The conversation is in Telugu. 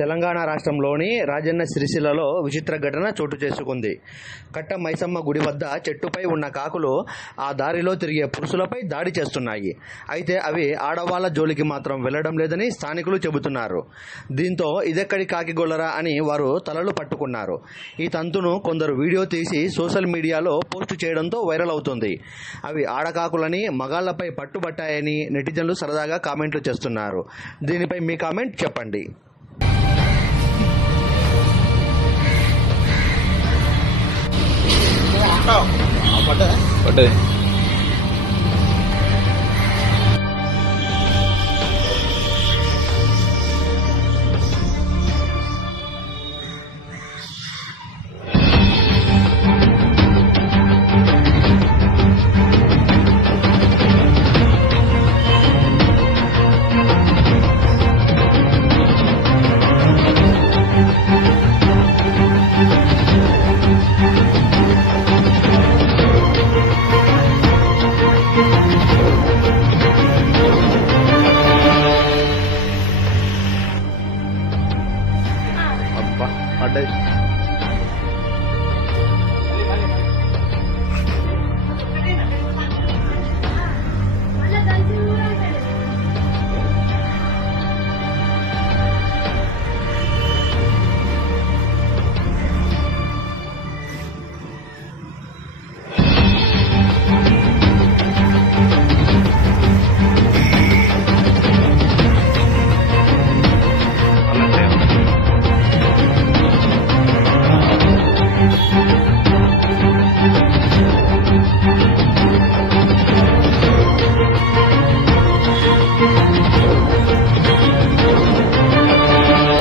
తెలంగాణ రాష్ట్రంలోని రాజన్న సిరిసిల్లలో విచిత్ర ఘటన చోటు చేసుకుంది. కట్ట మైసమ్మ గుడి వద్ద చెట్టుపై ఉన్న కాకులు ఆ దారిలో తిరిగే పురుషులపై దాడి చేస్తున్నాయి. అయితే అవి ఆడవాళ్ల జోలికి మాత్రం వెళ్లడం లేదని స్థానికులు చెబుతున్నారు. దీంతో ఇదెక్కడి కాకిగొల్లరా అని వారు తలలు పట్టుకున్నారు. ఈ తంతును కొందరు వీడియో తీసి సోషల్ మీడియాలో పోస్టు చేయడంతో వైరల్ అవుతుంది. అవి ఆడకాకులని, మగాళ్లపై పట్టుబట్టాయని నెటిజన్లు సరదాగా కామెంట్లు చేస్తున్నారు. దీనిపై మీ కామెంట్ చెప్పండి. పడ్డది. పడ్డది.